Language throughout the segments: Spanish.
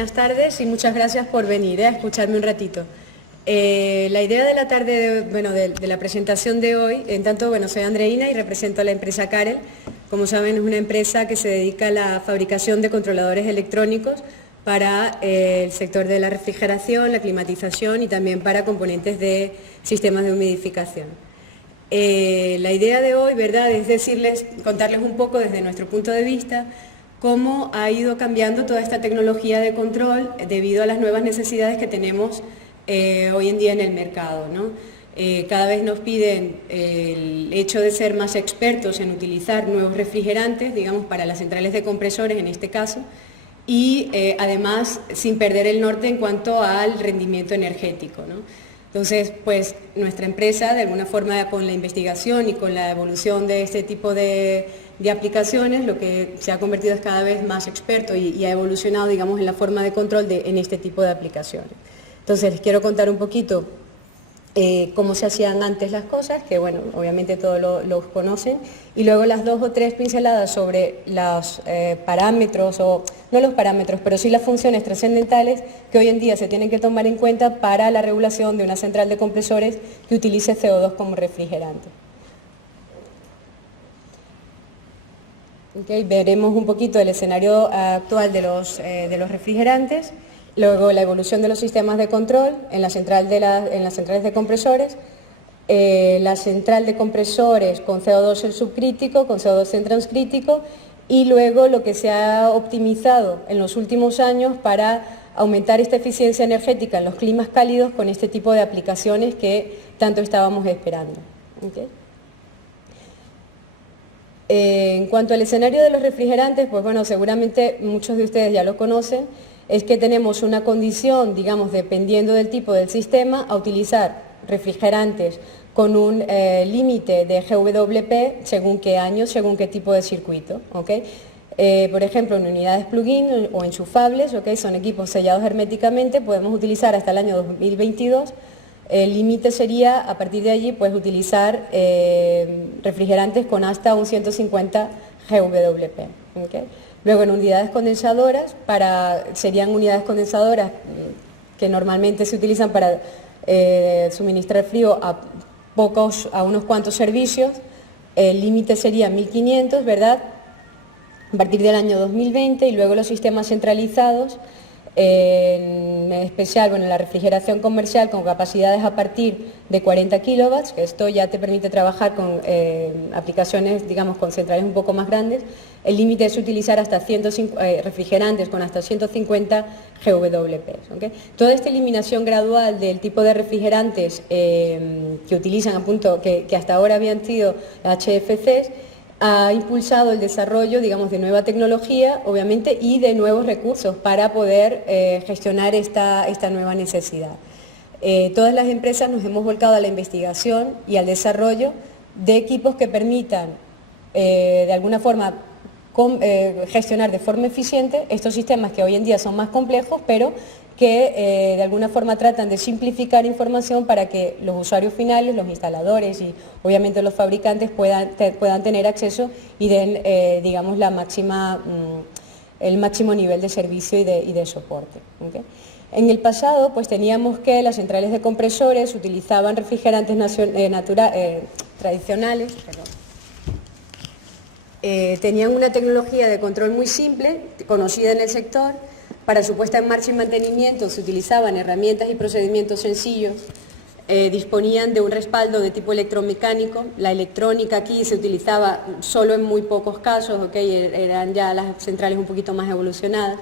buenas tardes y muchas gracias por venir a escucharme un ratito. La idea de la tarde, de la presentación de hoy, en tanto, soy Andreina y represento a la empresa Carel. Como saben, es una empresa que se dedica a la fabricación de controladores electrónicos para el sector de la refrigeración, la climatización y también para componentes de sistemas de humidificación. La idea de hoy, ¿verdad?, es contarles un poco desde nuestro punto de vista cómo ha ido cambiando toda esta tecnología de control debido a las nuevas necesidades que tenemos hoy en día en el mercado, ¿no? Cada vez nos piden el hecho de ser más expertos en utilizar nuevos refrigerantes, digamos, para las centrales de compresores en este caso, y además sin perder el norte en cuanto al rendimiento energético, ¿no? Entonces, pues nuestra empresa, de alguna forma, con la investigación y con la evolución de este tipo de aplicaciones, lo que se ha convertido es cada vez más experto y ha evolucionado, digamos, en la forma de control en este tipo de aplicaciones. Entonces, les quiero contar un poquito cómo se hacían antes las cosas, que bueno, obviamente todos los conocen, y luego las 2 o 3 pinceladas sobre los parámetros, o no los parámetros, pero sí las funciones trascendentales que hoy en día se tienen que tomar en cuenta para la regulación de una central de compresores que utilice CO2 como refrigerante. Okay, veremos un poquito el escenario actual de los refrigerantes. Luego la evolución de los sistemas de control en las centrales de compresores, la central de compresores con CO2 en subcrítico, con CO2 en transcrítico, y luego lo que se ha optimizado en los últimos años para aumentar esta eficiencia energética en los climas cálidos con este tipo de aplicaciones que tanto estábamos esperando. ¿Okay? En cuanto al escenario de los refrigerantes, pues bueno, seguramente muchos de ustedes ya lo conocen, es que tenemos una condición, digamos, dependiendo del tipo del sistema, a utilizar refrigerantes con un límite de GWP según qué año, según qué tipo de circuito. ¿Okay? Por ejemplo, en unidades plug-in o enchufables, ¿okay?, son equipos sellados herméticamente, podemos utilizar hasta el año 2022. El límite sería, a partir de allí, pues utilizar refrigerantes con hasta un 150 GWP. ¿Okay? Luego en unidades condensadoras, serían unidades condensadoras que normalmente se utilizan para suministrar frío a unos cuantos servicios. El límite sería 1500, ¿verdad?, a partir del año 2020, y luego los sistemas centralizados, en especial, la refrigeración comercial con capacidades a partir de 40 kilovatios, que esto ya te permite trabajar con aplicaciones, digamos, con centrales un poco más grandes. El límite es utilizar hasta refrigerantes con hasta 150 GWP. ¿Okay? Toda esta eliminación gradual del tipo de refrigerantes que utilizan, que hasta ahora habían sido HFCs, ha impulsado el desarrollo, digamos, de nueva tecnología, obviamente, y de nuevos recursos para poder gestionar esta nueva necesidad. Todas las empresas nos hemos volcado a la investigación y al desarrollo de equipos que permitan, de alguna forma, gestionar de forma eficiente estos sistemas que hoy en día son más complejos, pero que de alguna forma tratan de simplificar información para que los usuarios finales, los instaladores y obviamente los fabricantes puedan tener acceso y den, digamos, el máximo nivel de servicio y de soporte. ¿Okay? En el pasado, pues teníamos que las centrales de compresores utilizaban refrigerantes tradicionales, tenían una tecnología de control muy simple, conocida en el sector. Para su puesta en marcha y mantenimiento se utilizaban herramientas y procedimientos sencillos, disponían de un respaldo de tipo electromecánico. La electrónica aquí se utilizaba solo en muy pocos casos, ¿okay? Eran ya las centrales un poquito más evolucionadas,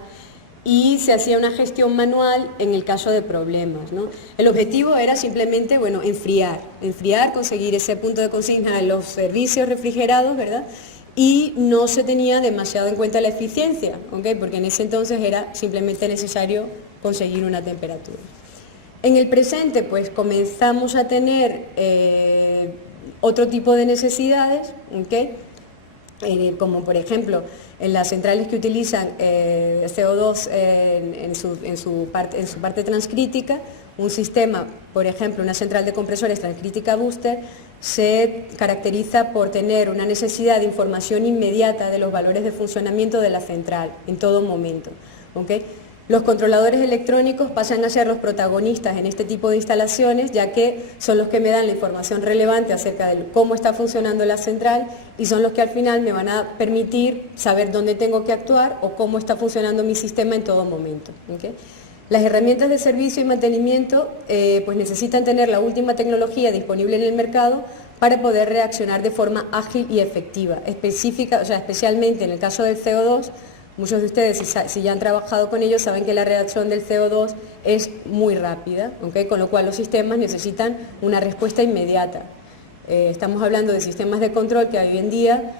y se hacía una gestión manual en el caso de problemas, ¿no? El objetivo era simplemente, enfriar, conseguir ese punto de consigna de los servicios refrigerados, ¿verdad?, y no se tenía demasiado en cuenta la eficiencia, ¿okay?, porque en ese entonces era simplemente necesario conseguir una temperatura. En el presente, pues comenzamos a tener otro tipo de necesidades, ¿okay?, como por ejemplo en las centrales que utilizan CO2 en su parte transcrítica. Un sistema, por ejemplo, una central de compresores transcrítica booster, se caracteriza por tener una necesidad de información inmediata de los valores de funcionamiento de la central en todo momento. ¿Okay? Los controladores electrónicos pasan a ser los protagonistas en este tipo de instalaciones, ya que son los que me dan la información relevante acerca de cómo está funcionando la central y son los que al final me van a permitir saber dónde tengo que actuar o cómo está funcionando mi sistema en todo momento. ¿Okay? Las herramientas de servicio y mantenimiento pues necesitan tener la última tecnología disponible en el mercado para poder reaccionar de forma ágil y efectiva, especialmente en el caso del CO2. Muchos de ustedes, si ya han trabajado con ellos, saben que la reacción del CO2 es muy rápida, ¿okay? Con lo cual los sistemas necesitan una respuesta inmediata. Estamos hablando de sistemas de control que hoy en día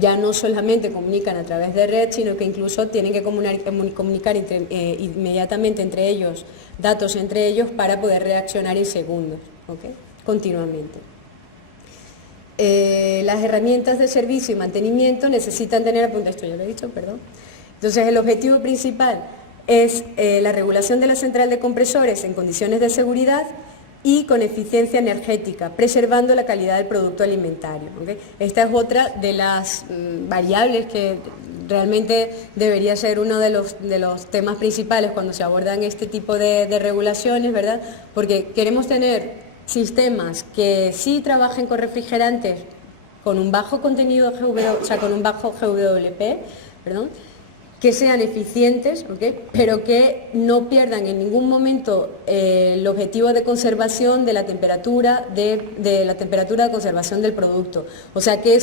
ya no solamente comunican a través de red, sino que incluso tienen que comunicar inmediatamente entre ellos, datos entre ellos, para poder reaccionar en segundos, ¿okay? Continuamente. Las herramientas de servicio y mantenimiento necesitan tener, esto ya lo he dicho, perdón. Entonces el objetivo principal es la regulación de la central de compresores en condiciones de seguridad y con eficiencia energética, preservando la calidad del producto alimentario. ¿Okay? Esta es otra de las variables que realmente debería ser uno de los temas principales cuando se abordan este tipo de regulaciones, ¿verdad? Porque queremos tener sistemas que sí trabajen con refrigerantes con un bajo contenido con un bajo GWP, perdón, que sean eficientes, ¿okay? Pero que no pierdan en ningún momento el objetivo de conservación de la temperatura de la temperatura de conservación del producto. O sea, que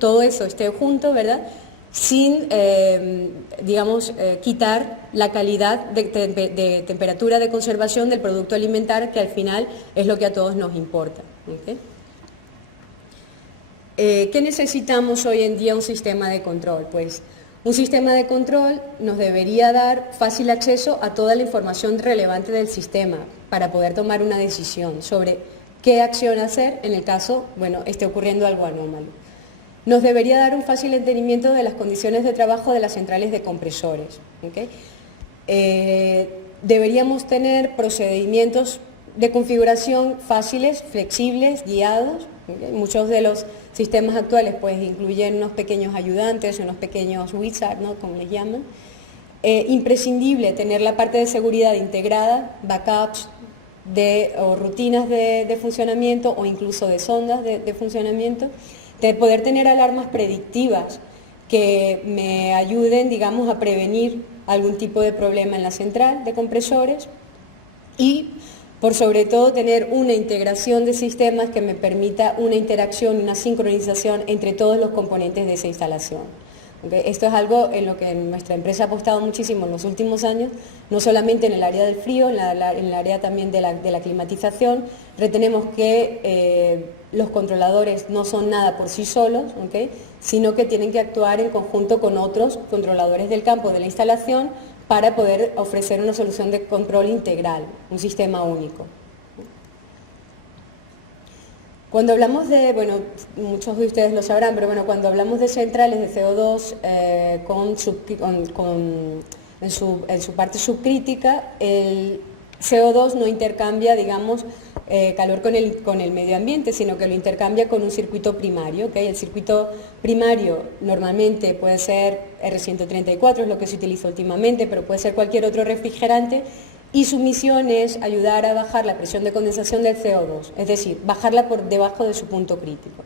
todo eso esté junto, ¿verdad? Sin, quitar la calidad de temperatura de conservación del producto alimentario, que al final es lo que a todos nos importa. ¿Okay? ¿Qué necesitamos hoy en día un sistema de control? Pues un sistema de control nos debería dar fácil acceso a toda la información relevante del sistema para poder tomar una decisión sobre qué acción hacer en el caso, esté ocurriendo algo anómalo. Nos debería dar un fácil entendimiento de las condiciones de trabajo de las centrales de compresores. ¿Okay? Deberíamos tener procedimientos de configuración fáciles, flexibles, guiados. ¿Okay? Muchos de los sistemas actuales pues incluyen unos pequeños ayudantes, unos pequeños wizards, ¿no? Como les llaman. Imprescindible tener la parte de seguridad integrada, backups o rutinas de funcionamiento o incluso de sondas de funcionamiento. De poder tener alarmas predictivas que me ayuden, a prevenir algún tipo de problema en la central de compresores y, por sobre todo, tener una integración de sistemas que me permita una interacción, una sincronización entre todos los componentes de esa instalación. ¿Okay? Esto es algo en lo que nuestra empresa ha apostado muchísimo en los últimos años, no solamente en el área del frío, en el área también de la climatización. Retenemos que los controladores no son nada por sí solos, ¿okay? Sino que tienen que actuar en conjunto con otros controladores del campo de la instalación para poder ofrecer una solución de control integral, un sistema único. Cuando hablamos de, muchos de ustedes lo sabrán, pero cuando hablamos de centrales de CO2 en su parte subcrítica, el CO2 no intercambia, calor con el medio ambiente, sino que lo intercambia con un circuito primario. ¿Okay? El circuito primario normalmente puede ser R134, es lo que se utiliza últimamente, pero puede ser cualquier otro refrigerante, y su misión es ayudar a bajar la presión de condensación del CO2, es decir, bajarla por debajo de su punto crítico.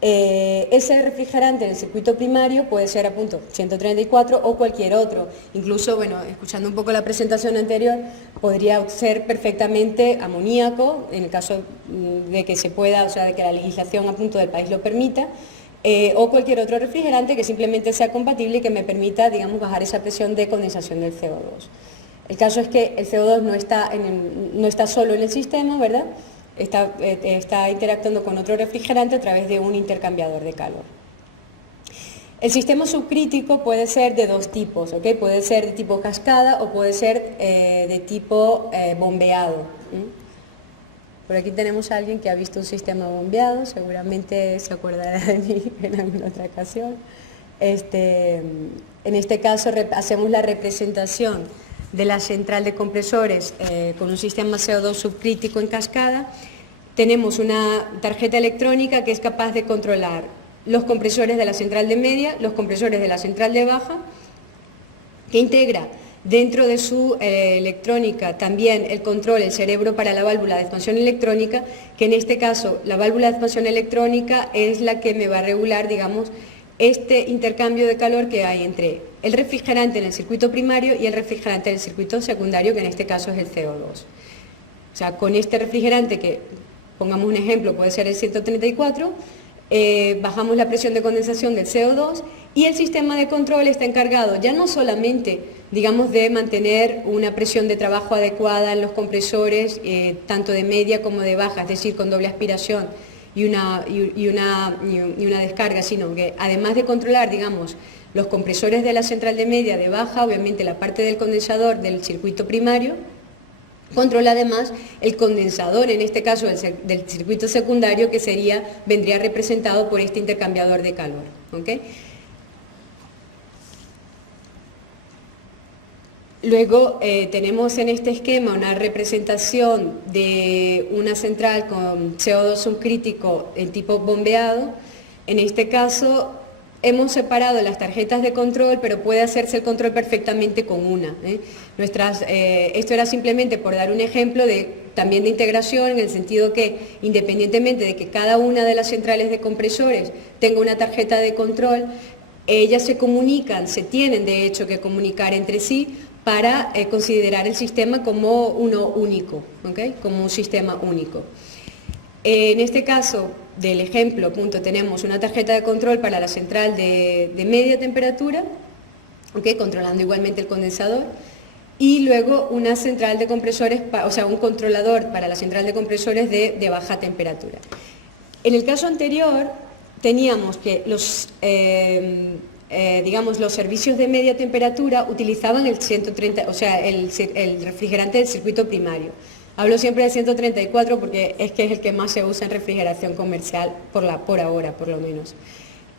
Ese refrigerante en el circuito primario puede ser a punto 134 o cualquier otro. Incluso, escuchando un poco la presentación anterior, podría ser perfectamente amoníaco, en el caso de que se pueda, de que la legislación a punto del país lo permita, o cualquier otro refrigerante que simplemente sea compatible y que me permita, bajar esa presión de condensación del CO2. El caso es que el CO2 no está solo en el sistema, ¿verdad? Está interactuando con otro refrigerante a través de un intercambiador de calor. El sistema subcrítico puede ser de dos tipos, ¿okay? Puede ser de tipo cascada o puede ser de tipo bombeado. Por aquí tenemos a alguien que ha visto un sistema bombeado, seguramente se acordará de mí en alguna otra ocasión. En este caso hacemos la representación de la central de compresores con un sistema CO2 subcrítico en cascada. Tenemos una tarjeta electrónica que es capaz de controlar los compresores de la central de media, los compresores de la central de baja, que integra dentro de su electrónica también el control, el cerebro para la válvula de expansión electrónica, que en este caso la válvula de expansión electrónica es la que me va a regular, digamos, este intercambio de calor que hay entre el refrigerante en el circuito primario y el refrigerante en el circuito secundario, que en este caso es el CO2. O sea, con este refrigerante, que pongamos un ejemplo, puede ser el 134, bajamos la presión de condensación del CO2 y el sistema de control está encargado ya no solamente, digamos, de mantener una presión de trabajo adecuada en los compresores, tanto de media como de baja, es decir, con doble aspiración y una descarga, sino que además de controlar, digamos, los compresores de la central de media, de baja, obviamente la parte del condensador del circuito primario, controla además el condensador, en este caso del circuito secundario, que vendría representado por este intercambiador de calor. ¿Okay? Luego tenemos en este esquema una representación de una central con CO2 subcrítico en tipo bombeado. En este caso hemos separado las tarjetas de control, pero puede hacerse el control perfectamente con una. Esto era simplemente por dar un ejemplo también de integración, en el sentido que independientemente de que cada una de las centrales de compresores tenga una tarjeta de control, ellas se comunican, se tienen de hecho que comunicar entre sí para considerar el sistema como uno único, ¿okay? Como un sistema único. En este caso del ejemplo, tenemos una tarjeta de control para la central de media temperatura, ¿okay? Controlando igualmente el condensador, y luego una central de compresores, o sea, un controlador para la central de compresores de baja temperatura. En el caso anterior teníamos que digamos, los servicios de media temperatura utilizaban el 130, o sea, el refrigerante del circuito primario. Hablo siempre de 134 porque es que es el que más se usa en refrigeración comercial, por ahora, por lo menos.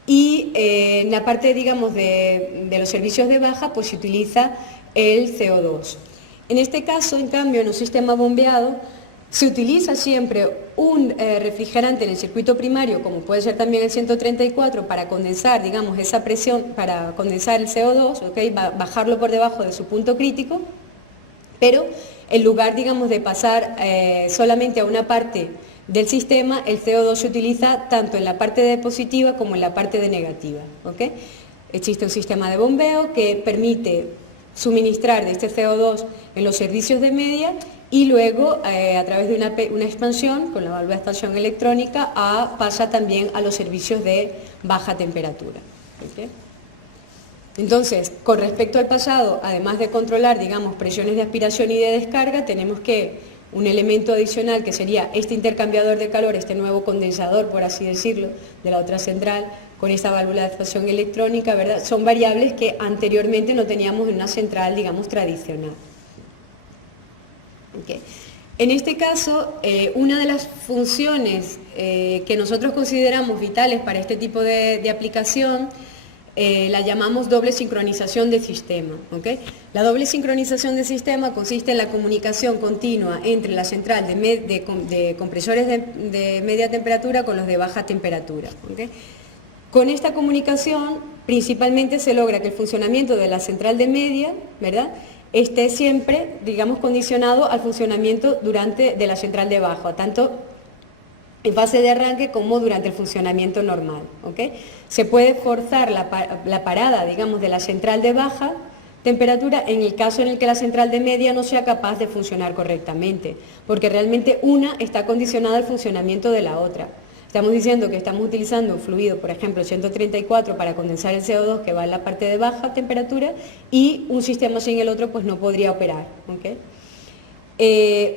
Y en la parte, digamos, de los servicios de baja, pues se utiliza el CO2. En este caso, en cambio, en un sistema bombeado, se utiliza siempre un refrigerante en el circuito primario, como puede ser también el 134, para condensar, digamos, esa presión, para condensar el CO2, ¿okay? Bajarlo por debajo de su punto crítico, pero en lugar, digamos, de pasar solamente a una parte del sistema, el CO2 se utiliza tanto en la parte de positiva como en la parte de negativa. ¿Okay? Existe un sistema de bombeo que permite suministrar de este CO2 en los servicios de media y luego a través de una expansión, con la válvula de expansión electrónica, pasa también a los servicios de baja temperatura. ¿Okay? Entonces, con respecto al pasado, además de controlar, digamos, presiones de aspiración y de descarga, tenemos que un elemento adicional que sería este intercambiador de calor, este nuevo condensador, por así decirlo, de la otra central, con esta válvula de expansión electrónica, ¿verdad? Son variables que anteriormente no teníamos en una central, digamos, tradicional. Okay. En este caso, una de las funciones que nosotros consideramos vitales para este tipo de aplicación la llamamos doble sincronización de sistema. ¿Okay? La doble sincronización de sistema consiste en la comunicación continua entre la central de compresores de media temperatura con los de baja temperatura. ¿Okay? Con esta comunicación principalmente se logra que el funcionamiento de la central de media, ¿verdad?, esté siempre, digamos, condicionado al funcionamiento de la central de baja, tanto en fase de arranque como durante el funcionamiento normal. ¿Okay? Se puede forzar la parada, digamos, de la central de baja temperatura en el caso en el que la central de media no sea capaz de funcionar correctamente, porque realmente una está condicionada al funcionamiento de la otra. Estamos diciendo que estamos utilizando un fluido, por ejemplo, 134 para condensar el CO2 que va en la parte de baja temperatura y un sistema sin el otro pues no podría operar. ¿Okay?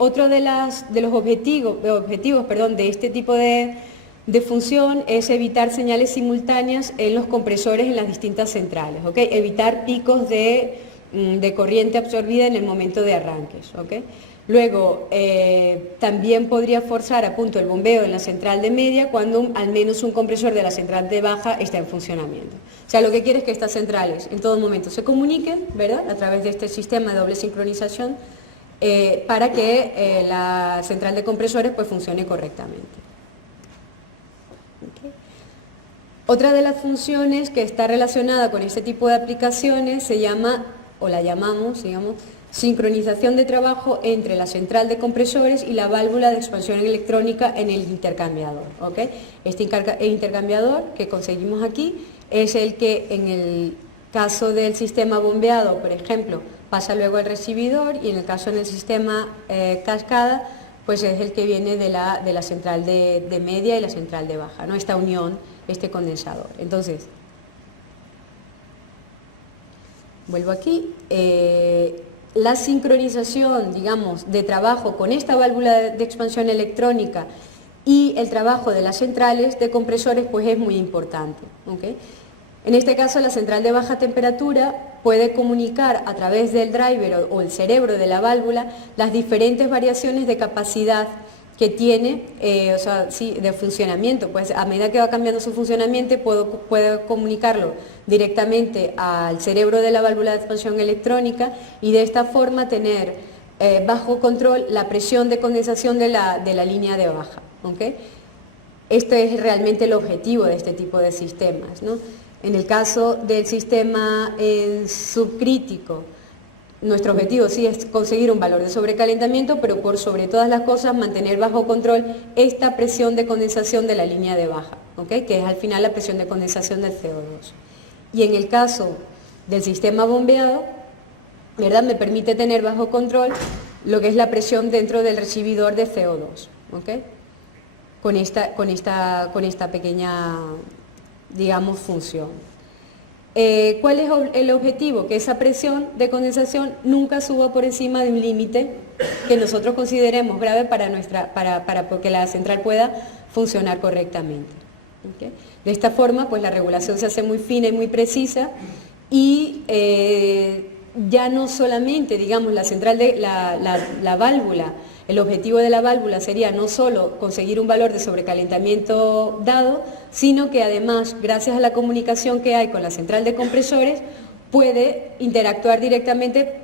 Otro de los objetivos de este tipo de función es evitar señales simultáneas en los compresores en las distintas centrales, ¿okay? Evitar picos de corriente absorbida en el momento de arranques. ¿Okay? Luego, también podría forzar a punto el bombeo en la central de media cuando al menos un compresor de la central de baja está en funcionamiento. O sea, lo que quiere es que estas centrales en todo momento se comuniquen, ¿verdad?, a través de este sistema de doble sincronización, para que la central de compresores pues funcione correctamente. Okay. Otra de las funciones que está relacionada con este tipo de aplicaciones se llama o la llamamos, digamos, sincronización de trabajo entre la central de compresores y la válvula de expansión electrónica en el intercambiador. ¿Okay? Este intercambiador que conseguimos aquí es el que en el caso del sistema bombeado, por ejemplo, pasa luego al recibidor, y en el caso del sistema cascada, pues es el que viene de la central de media y la central de baja, ¿no? Esta unión, este condensador. Entonces, vuelvo aquí. La sincronización, digamos, de trabajo con esta válvula de expansión electrónica y el trabajo de las centrales de compresores, pues es muy importante. ¿Okay? En este caso, la central de baja temperatura puede comunicar a través del driver o el cerebro de la válvula las diferentes variaciones de capacidad que tiene, de funcionamiento. Pues a medida que va cambiando su funcionamiento, puedo comunicarlo directamente al cerebro de la válvula de expansión electrónica y de esta forma tener bajo control la presión de condensación de la línea de baja. ¿Okay? Esto es realmente el objetivo de este tipo de sistemas, ¿no? En el caso del sistema subcrítico, nuestro objetivo sí es conseguir un valor de sobrecalentamiento, pero por sobre todas las cosas mantener bajo control esta presión de condensación de la línea de baja, ¿okay? Que es al final la presión de condensación del CO2. Y en el caso del sistema bombeado, ¿verdad? Me permite tener bajo control lo que es la presión dentro del recibidor de CO2, ¿okay? Con esta pequeña, digamos, función. ¿Cuál es el objetivo? Que esa presión de condensación nunca suba por encima de un límite que nosotros consideremos grave para que la central pueda funcionar correctamente. ¿Okay? De esta forma, pues la regulación se hace muy fina y muy precisa, y ya no solamente, digamos, la central de la válvula, el objetivo de la válvula sería no solo conseguir un valor de sobrecalentamiento dado, sino que además, gracias a la comunicación que hay con la central de compresores, puede interactuar directamente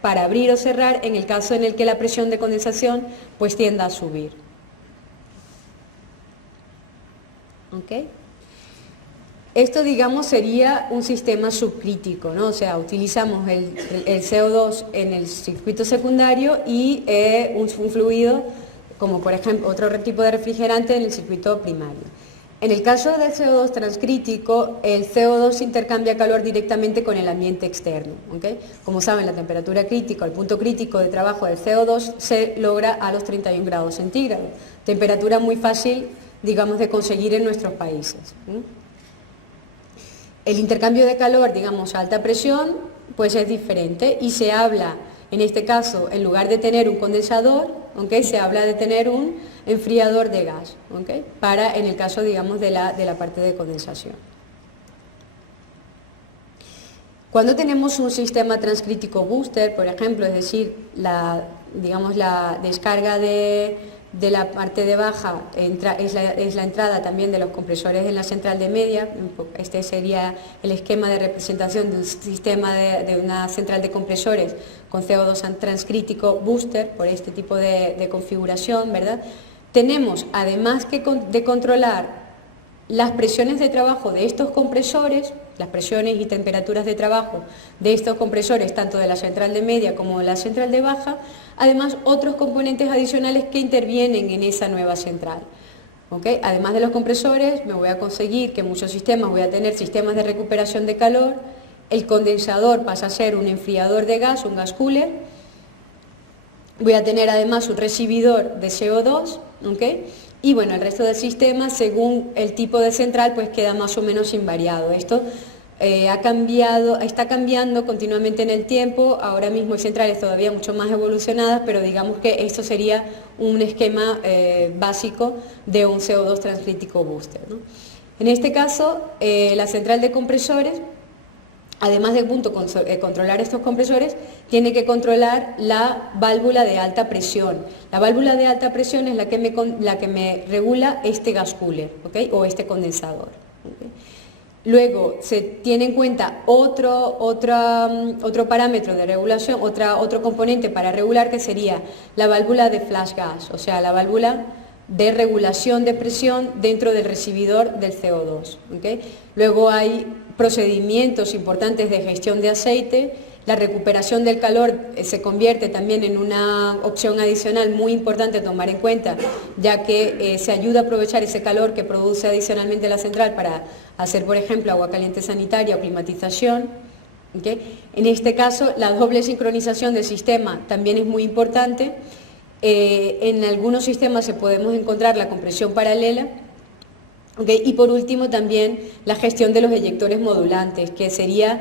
para abrir o cerrar en el caso en el que la presión de condensación pues tienda a subir. ¿Okay? Esto, digamos, sería un sistema subcrítico, ¿no? O sea, utilizamos el CO2 en el circuito secundario y un fluido, como por ejemplo otro tipo de refrigerante, en el circuito primario. En el caso del CO2 transcrítico, el CO2 intercambia calor directamente con el ambiente externo. ¿Okay? Como saben, la temperatura crítica, el punto crítico de trabajo del CO2 se logra a los 31 grados centígrados. Temperatura muy fácil, digamos, de conseguir en nuestros países. El intercambio de calor, digamos, a alta presión, pues es diferente, y se habla, en este caso, en lugar de tener un condensador, ¿okay? Se habla de tener un enfriador de gas, ¿okay? Para, en el caso, digamos, de la parte de condensación. Cuando tenemos un sistema transcrítico booster, por ejemplo, es decir, la descarga de la parte de baja es la entrada también de los compresores en la central de media. Este sería el esquema de representación de un sistema de una central de compresores con CO2 transcrítico booster, por este tipo de configuración, ¿verdad? Tenemos, además de controlar las presiones de trabajo de estos compresores, las presiones y temperaturas de trabajo de estos compresores, tanto de la central de media como de la central de baja, además otros componentes adicionales que intervienen en esa nueva central. ¿Okay? Además de los compresores, me voy a conseguir que en muchos sistemas voy a tener sistemas de recuperación de calor, el condensador pasa a ser un enfriador de gas, un gas cooler, voy a tener además un recibidor de CO2, ¿okay? Y bueno, el resto del sistema, según el tipo de central, pues queda más o menos invariado. Esto está cambiando continuamente en el tiempo. Ahora mismo hay centrales todavía mucho más evolucionadas, pero digamos que esto sería un esquema básico de un CO2 transcrítico booster, ¿no? En este caso, la central de compresores, además de controlar estos compresores, tiene que controlar la válvula de alta presión. La válvula de alta presión es la que me regula este gas cooler, ¿okay? O este condensador. ¿Okay? Luego se tiene en cuenta otro parámetro de regulación, otro componente para regular, que sería la válvula de flash gas, o sea, la válvula de regulación de presión dentro del recibidor del CO2. ¿Okay? Luego hay procedimientos importantes de gestión de aceite la recuperación del calor se convierte también en una opción adicional muy importante a tomar en cuenta, ya que se ayuda a aprovechar ese calor que produce adicionalmente la central para hacer, por ejemplo, agua caliente sanitaria o climatización. ¿Okay? En este caso, la doble sincronización del sistema también es muy importante. En algunos sistemas se podemos encontrar la compresión paralela. ¿Okay? Y por último también la gestión de los eyectores modulantes, que sería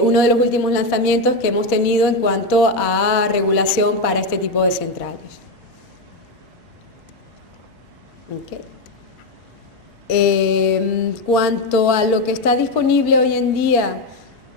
uno de los últimos lanzamientos que hemos tenido en cuanto a regulación para este tipo de centrales. Okay. Cuanto a lo que está disponible hoy en día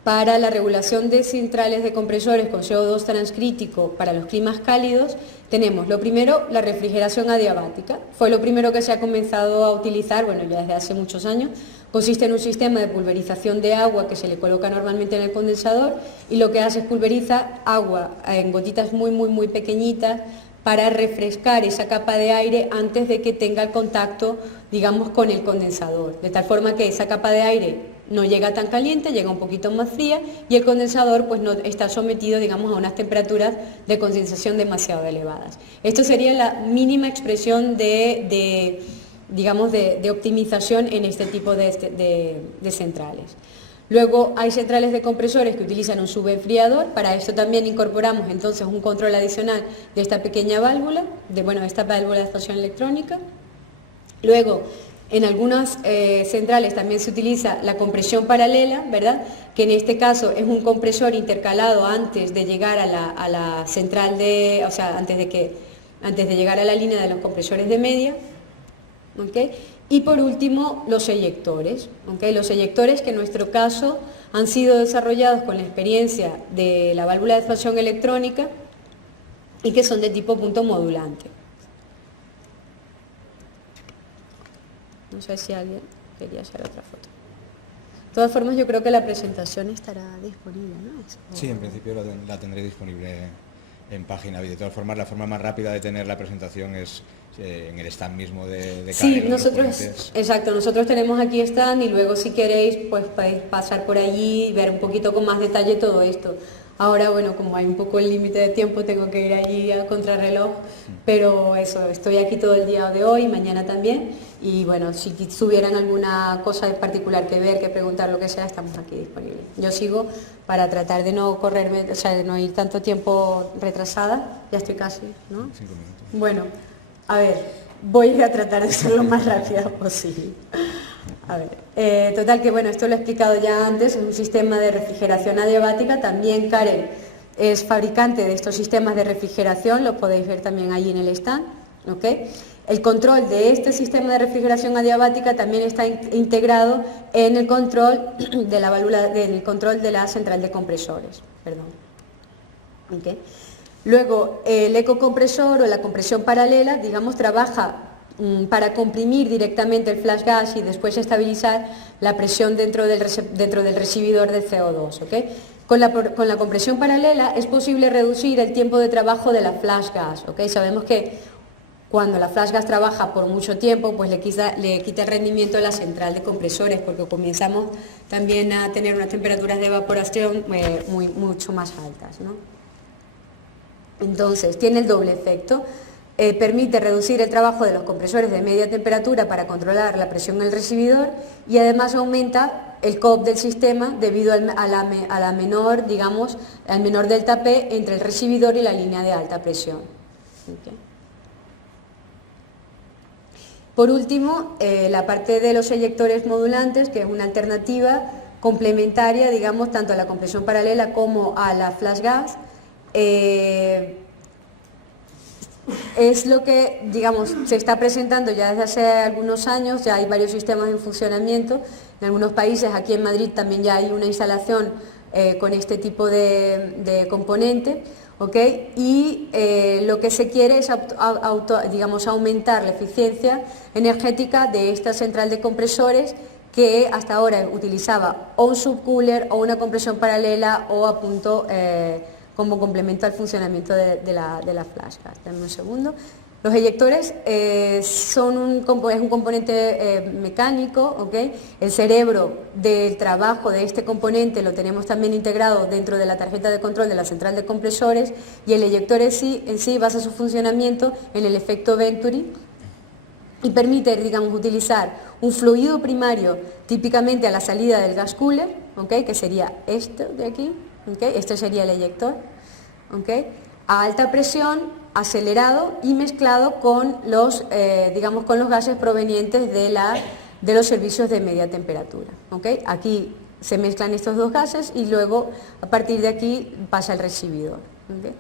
para la regulación de centrales de compresores con CO2 transcrítico para los climas cálidos, tenemos lo primero, la refrigeración adiabática. Fue lo primero que se ha comenzado a utilizar, bueno, ya desde hace muchos años. Consiste en un sistema de pulverización de agua que se le coloca normalmente en el condensador y lo que hace es pulveriza agua en gotitas muy pequeñitas para refrescar esa capa de aire antes de que tenga el contacto, digamos, con el condensador. De tal forma que esa capa de aire no llega tan caliente, llega un poquito más fría y el condensador pues no está sometido, digamos, a unas temperaturas de condensación demasiado elevadas. Esto sería la mínima expresión de optimización en este tipo de centrales. Luego hay centrales de compresores que utilizan un subenfriador. Para esto también incorporamos entonces un control adicional de esta pequeña válvula, esta válvula de expansión electrónica. Luego, en algunas centrales también se utiliza la compresión paralela, ¿verdad? Que en este caso es un compresor intercalado antes de llegar a la central antes de llegar a la línea de los compresores de media. ¿Okay? Y por último, los eyectores. ¿Okay? Los eyectores que en nuestro caso han sido desarrollados con la experiencia de la válvula de expansión electrónica y que son de tipo punto modulante. No sé si alguien quería hacer otra foto. De todas formas, yo creo que la presentación estará disponible, ¿no? Sí, en principio la tendré disponible en página web. De todas formas, la forma más rápida de tener la presentación es en el stand mismo de sí, nosotros tenemos aquí stand y luego si queréis pues podéis pasar por allí y ver un poquito con más detalle todo esto. Ahora, bueno, como hay un poco el límite de tiempo, tengo que ir allí a contrarreloj, pero eso, estoy aquí todo el día de hoy y mañana también, y bueno, si tuvieran alguna cosa en particular que ver, que preguntar, lo que sea, estamos aquí disponibles. Yo sigo para tratar de no correrme, o sea, de no ir tanto tiempo retrasada, ya estoy casi, ¿no? 5 minutos. Bueno, a ver, voy a tratar de ser lo más rápida posible. A ver, total que bueno, esto lo he explicado ya antes, es un sistema de refrigeración adiabática. También Karen es fabricante de estos sistemas de refrigeración, lo podéis ver también ahí en el stand. ¿Okay? El control de este sistema de refrigeración adiabática también está integrado en el control de la válvula, del control de la central de compresores. Perdón. ¿Okay? Luego, el ecocompresor o la compresión paralela, digamos, trabaja para comprimir directamente el flash gas y después estabilizar la presión dentro del recibidor de CO2. ¿Okay? Con la compresión paralela es posible reducir el tiempo de trabajo de la flash gas. ¿Okay? Sabemos que cuando la flash gas trabaja por mucho tiempo, pues le quita el rendimiento a la central de compresores, porque comenzamos también a tener unas temperaturas de evaporación mucho más altas, ¿no? Entonces, tiene el doble efecto. Permite reducir el trabajo de los compresores de media temperatura para controlar la presión en el recibidor y además aumenta el COP del sistema debido a la menor, digamos, al menor delta P entre el recibidor y la línea de alta presión. Okay. Por último, la parte de los eyectores modulantes, que es una alternativa complementaria, digamos, tanto a la compresión paralela como a la flash gas. Es lo que, digamos, se está presentando ya desde hace algunos años, ya hay varios sistemas en funcionamiento, en algunos países, aquí en Madrid también ya hay una instalación con este tipo de componente, ¿okay? Y lo que se quiere es aumentar la eficiencia energética de esta central de compresores que hasta ahora utilizaba o un subcooler o una compresión paralela o a punto como complemento al funcionamiento de la flash gas. Dame un segundo. Los eyectores es un componente mecánico, ¿okay? El cerebro del trabajo de este componente lo tenemos también integrado dentro de la tarjeta de control de la central de compresores, y el eyector en sí basa su funcionamiento en el efecto Venturi y permite, digamos, utilizar un fluido primario típicamente a la salida del gas cooler, ¿okay? Que sería esto de aquí, ¿okay? Este sería el eyector, ¿okay? A alta presión, acelerado y mezclado con los, con los gases provenientes de los servicios de media temperatura, ¿okay? Aquí se mezclan estos dos gases y luego a partir de aquí pasa el recibidor, ¿okay?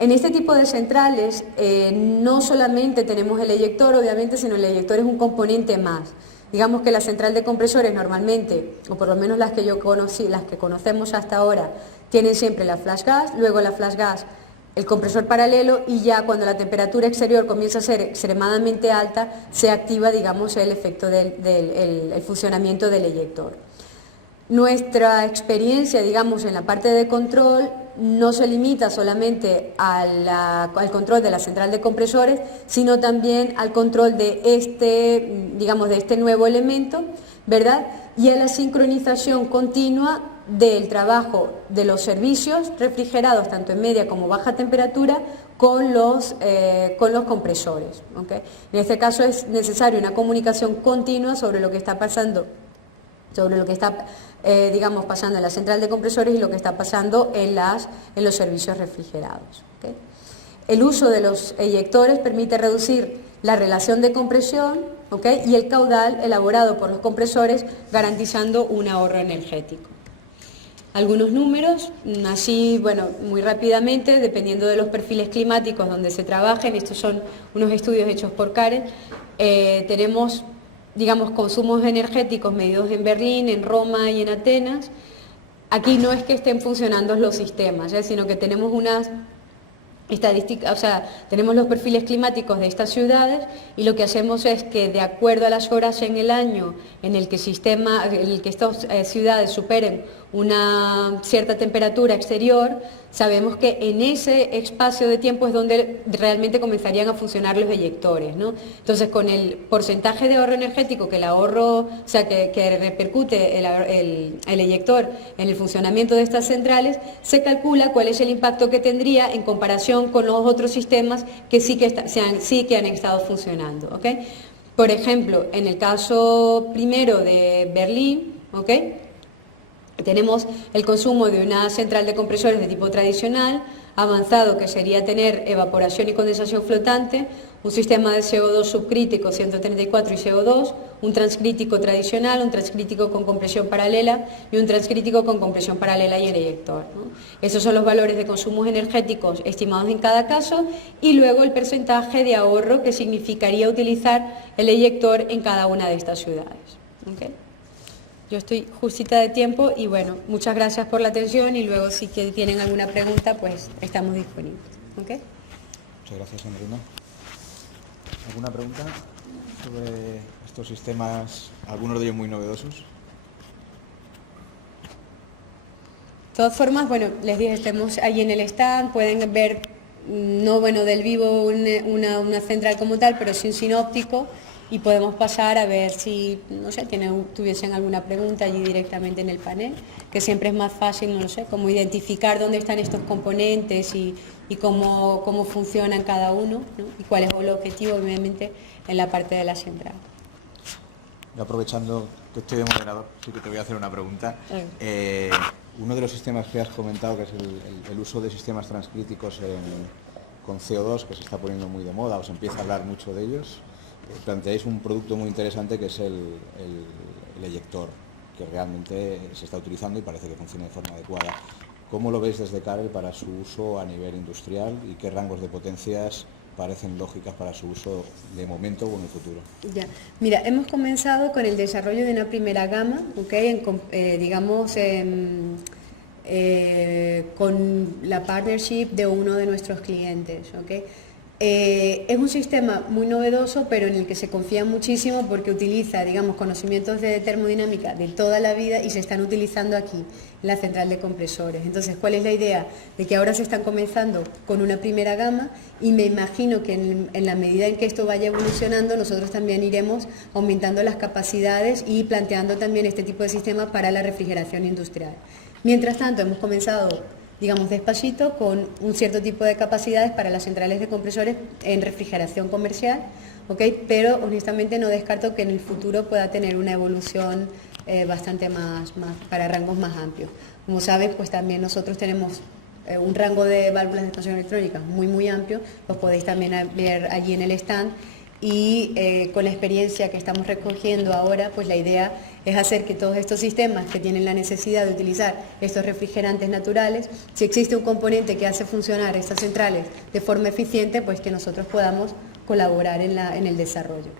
En este tipo de centrales no solamente tenemos el eyector, obviamente, sino el eyector es un componente más. Digamos que la central de compresores normalmente, o por lo menos las que yo conocí, las que conocemos hasta ahora, tienen siempre la flash gas, luego la flash gas, el compresor paralelo, y ya cuando la temperatura exterior comienza a ser extremadamente alta, se activa, digamos, el efecto el funcionamiento del eyector. Nuestra experiencia, digamos, en la parte de control no se limita solamente al control de la central de compresores, sino también al control de este nuevo elemento, ¿verdad? Y a la sincronización continua del trabajo de los servicios refrigerados, tanto en media como baja temperatura, con los compresores, ¿okay? En este caso es necesaria una comunicación continua sobre lo que está pasando, pasando en la central de compresores y lo que está pasando en los servicios refrigerados, ¿okay? El uso de los eyectores permite reducir la relación de compresión, ¿okay? Y el caudal elaborado por los compresores, garantizando un ahorro energético. Algunos números, así, muy rápidamente, dependiendo de los perfiles climáticos donde se trabajen. Estos son unos estudios hechos por Karen. Tenemos, consumos energéticos medidos en Berlín, en Roma y en Atenas. Aquí no es que estén funcionando los sistemas, sino que tenemos unas estadísticas, tenemos los perfiles climáticos de estas ciudades, y lo que hacemos es que, de acuerdo a las horas en el año en el que estas ciudades superen una cierta temperatura exterior, sabemos que en ese espacio de tiempo es donde realmente comenzarían a funcionar los eyectores, ¿no? Entonces, con el porcentaje de ahorro energético que el ahorro, que repercute el eyector en el funcionamiento de estas centrales, se calcula cuál es el impacto que tendría en comparación con los otros sistemas que sí que han estado funcionando, ¿okay? Por ejemplo, en el caso primero de Berlín, ¿okay? Tenemos el consumo de una central de compresores de tipo tradicional, avanzado, que sería tener evaporación y condensación flotante, un sistema de CO2 subcrítico 134 y CO2, un transcrítico tradicional, un transcrítico con compresión paralela y un transcrítico con compresión paralela y el eyector, ¿no? Esos son los valores de consumos energéticos estimados en cada caso, y luego el porcentaje de ahorro que significaría utilizar el eyector en cada una de estas ciudades, ¿okay? Yo estoy justita de tiempo y muchas gracias por la atención, y luego si tienen alguna pregunta, pues estamos disponibles, ¿okay? Muchas gracias, Andrina. ¿Alguna pregunta sobre estos sistemas, algunos de ellos muy novedosos? De todas formas, les dije, estemos ahí en el stand, pueden ver, no del vivo una central como tal, pero sí un sinóptico, y podemos pasar a ver si, tuviesen alguna pregunta allí directamente en el panel, que siempre es más fácil, cómo identificar dónde están estos componentes y cómo funcionan cada uno, ¿no? Y cuál es el objetivo, obviamente, en la parte de la central. Y aprovechando que estoy de moderador, sí que te voy a hacer una pregunta. Uno de los sistemas que has comentado, que es el uso de sistemas transcríticos con CO2, que se está poniendo muy de moda, os empieza a hablar mucho de ellos. Planteáis un producto muy interesante que es el eyector, que realmente se está utilizando y parece que funciona de forma adecuada. ¿Cómo lo veis desde Carel para su uso a nivel industrial, y qué rangos de potencias parecen lógicas para su uso de momento o en el futuro? Ya, mira, hemos comenzado con el desarrollo de una primera gama, ¿okay? Con la partnership de uno de nuestros clientes, ¿okay? Es un sistema muy novedoso, pero en el que se confía muchísimo porque utiliza, digamos, conocimientos de termodinámica de toda la vida y se están utilizando aquí, en la central de compresores. Entonces, ¿cuál es la idea? De que ahora se están comenzando con una primera gama y me imagino que en la medida en que esto vaya evolucionando, nosotros también iremos aumentando las capacidades y planteando también este tipo de sistema para la refrigeración industrial. Mientras tanto, hemos comenzado, digamos, despacito, con un cierto tipo de capacidades para las centrales de compresores en refrigeración comercial, ¿okay? Pero honestamente no descarto que en el futuro pueda tener una evolución bastante más para rangos más amplios. Como sabes, pues también nosotros tenemos un rango de válvulas de expansión electrónica muy amplio, los podéis también ver allí en el stand. Y con la experiencia que estamos recogiendo ahora, pues la idea es hacer que todos estos sistemas que tienen la necesidad de utilizar estos refrigerantes naturales, si existe un componente que hace funcionar estas centrales de forma eficiente, pues que nosotros podamos colaborar en el desarrollo.